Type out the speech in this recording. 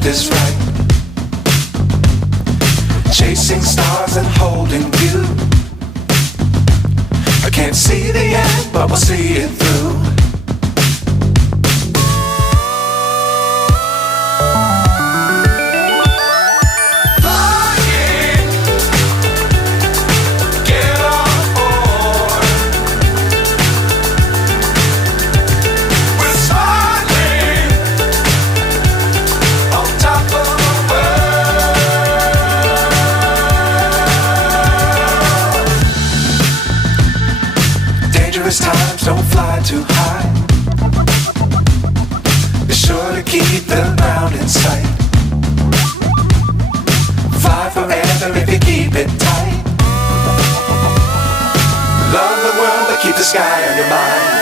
left is right. Chasing stars and holding you. I can't see the end, but we'll see it through. Times don't fly too high. Be sure to keep the ground in sight. Fly forever if you keep it tight. Love the world but keep the sky on your mind.